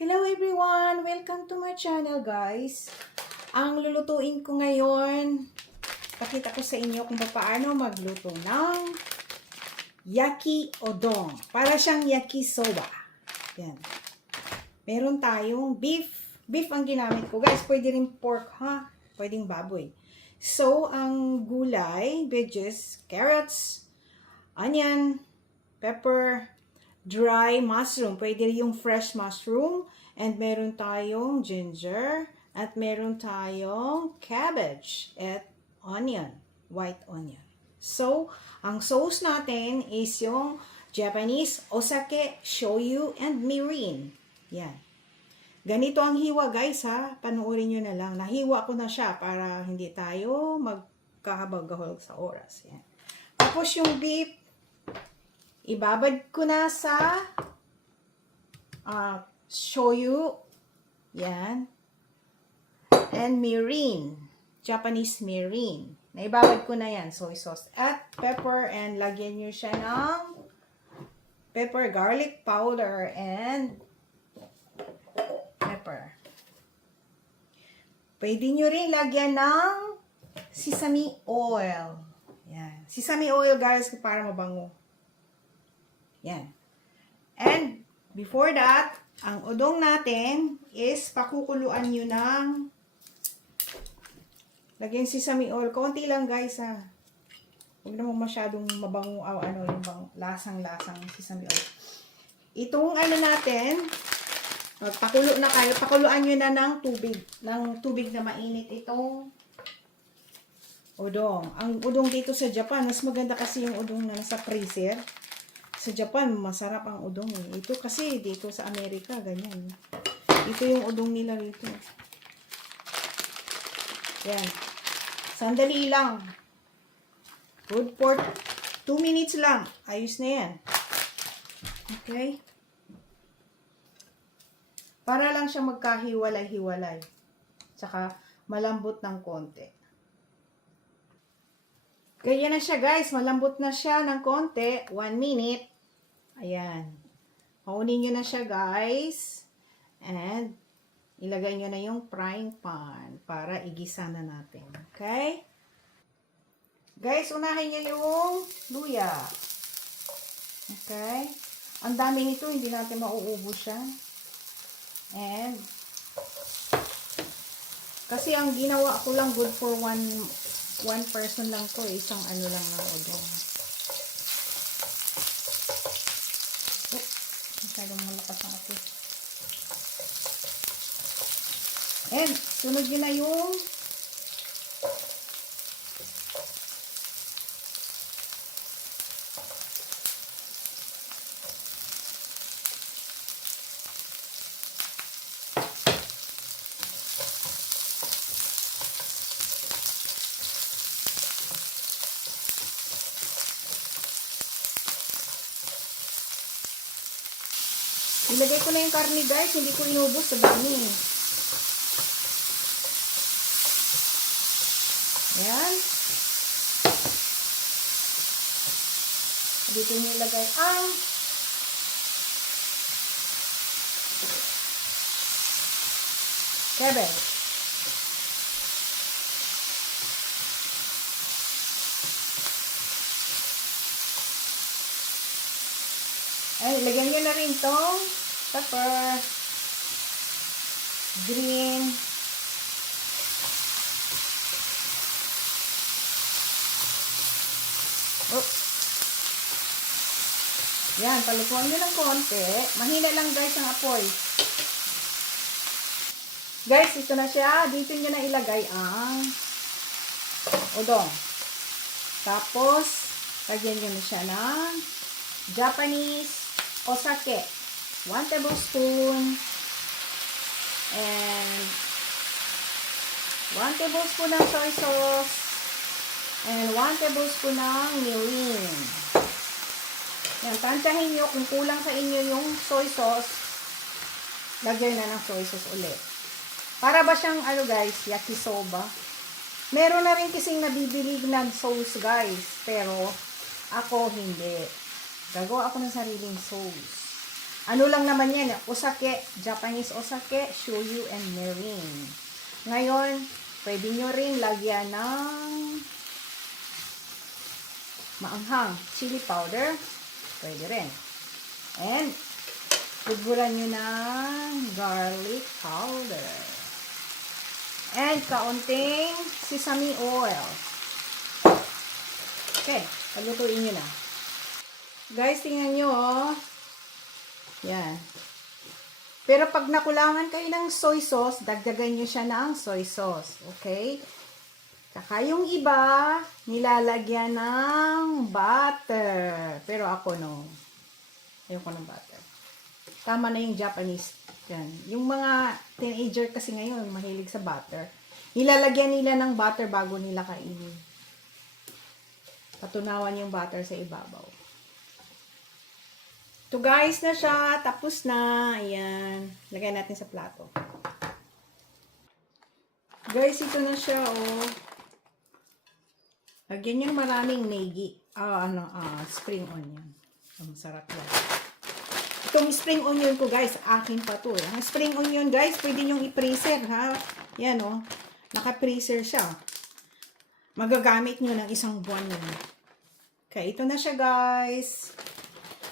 Hello everyone! Welcome to my channel guys. Ang lulutuin ko ngayon, pakita ko sa inyo kung paano magluto ng yaki udon. Para siyang yakisoba. Yan. Meron tayong beef. Beef ang ginamit ko. Guys, pwede rin pork ha. Pwedeng baboy. So, ang gulay, veggies, carrots, onion, pepper, dry mushroom. Pwede yung fresh mushroom. And meron tayong ginger. At meron tayong cabbage. At onion. White onion. So, ang sauce natin is yung Japanese osake, shoyu, and mirin. Yan. Ganito ang hiwa guys ha. Panoorin nyo na lang. Nahiwa ko na siya para hindi tayo magkahabag-gahol sa oras. Yan. Tapos yung beef, ibabad ko na sa shoyu. Yan. And mirin. Japanese mirin. Naibabad ko na yan. Soy sauce. At pepper. And lagyan nyo siya ng pepper, garlic powder, and pepper. Pwede nyo rin lagyan ng sesame oil. Yan. Sesame oil guys para mabango. Yan. And, before that, ang udong natin is pakukuluan nyo ng lagyan sesame oil. Konti lang guys ha. Huwag naman masyadong mabango yung lasang-lasang sesame oil. Itong natin, magpakulo na kayo. Pakuluan nyo na ng tubig. Ng tubig na mainit itong udong. Ang udong dito sa Japan, mas maganda kasi yung udong na nasa freezer. Sa Japan, masarap ang udong. Ito kasi dito sa Amerika, ganyan. Ito yung udong nila rito. Yan. Sandali lang. Good for 2 minutes lang. Ayos na yan. Okay? Para lang siya magkahiwalay-hiwalay. Tsaka malambot ng konti. Kaya na siya guys. Malambot na siya ng konti. 1 minute. Ayan. Paunin nyo na siya guys. And ilagay nyo na yung frying pan para igisa na natin. Okay? Guys, unahin nyo yung luya. Okay? Ang dami nito, hindi natin mauubos siya. And kasi ang ginawa ko lang good for one person lang to, isang ano lang na udong. Masyadong malakas ang apoy. And sunod yun na yung ilagay ko na yung karne guys, hindi ko inubos sa dami. Ayan. Dito nyo ilagay ang cabbage. Ay, ilagay nyo na rin tong pepper, green, yan, palutuan nyo ng konti. Mahina lang guys ang apoy. Guys, ito na siya. Dito nyo na ilagay ang udong. Tapos, lagyan nyo na siya ng Japanese osake. 1 tablespoon. And 1 tablespoon ng soy sauce. And 1 tablespoon ng mirin. Yan, tantahin nyo kung kulang sa inyo yung soy sauce, lagyan na ng soy sauce ulit. Para ba siyang, guys, yakisoba? Meron na rin kasing nabibili na sauce, guys. Pero, ako hindi. Gagawa ako ng sariling sauce. Ano lang naman yan, osake, Japanese osake, shoyu, and mirin. Ngayon, pwede nyo rin lagyan ng maanghang chili powder. Pwede rin. And, buburan nyo ng garlic powder. And, kaunting sesame oil. Okay, palutuin nyo na. Guys, tingnan nyo, oh. Yan. Pero pag nakulangan kayo ng soy sauce, dagdagan nyo siya ng soy sauce. Okay? Saka yung iba, nilalagyan ng butter. Pero ako, no. Ayoko ng butter. Tama na yung Japanese. Yan. Yung mga teenager kasi ngayon, mahilig sa butter. Nilalagyan nila ng butter bago nila kainin. Patunawan yung butter sa ibabaw. Ito guys na siya. Tapos na. Ayan. Lagay natin sa plato. Guys, ito na siya, oh. Lagyan nyo maraming negi. Spring onion. Ang sarap yan. Itong spring onion ko, guys, akin pa to. Ang spring onion, guys, pwede nyong i-freezer, ha? Yan, oh. Naka-freezer siya. Magagamit nyo ng isang buwan yun. Okay, ito na siya, guys.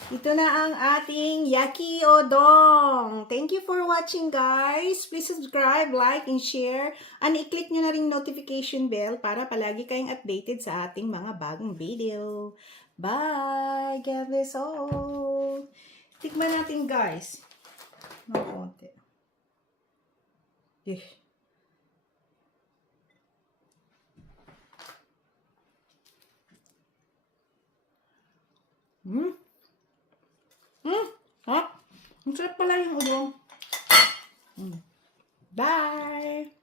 Ito na ang ating yaki odong. Thank you for watching, guys. Please subscribe, like, and share. And i-click nyo na rin notification bell para palagi kayong updated sa ating mga bagong video. Bye! God bless all. Tikman natin, guys. Ng konti. Ha? Ang sarap pala yung udong. Bye!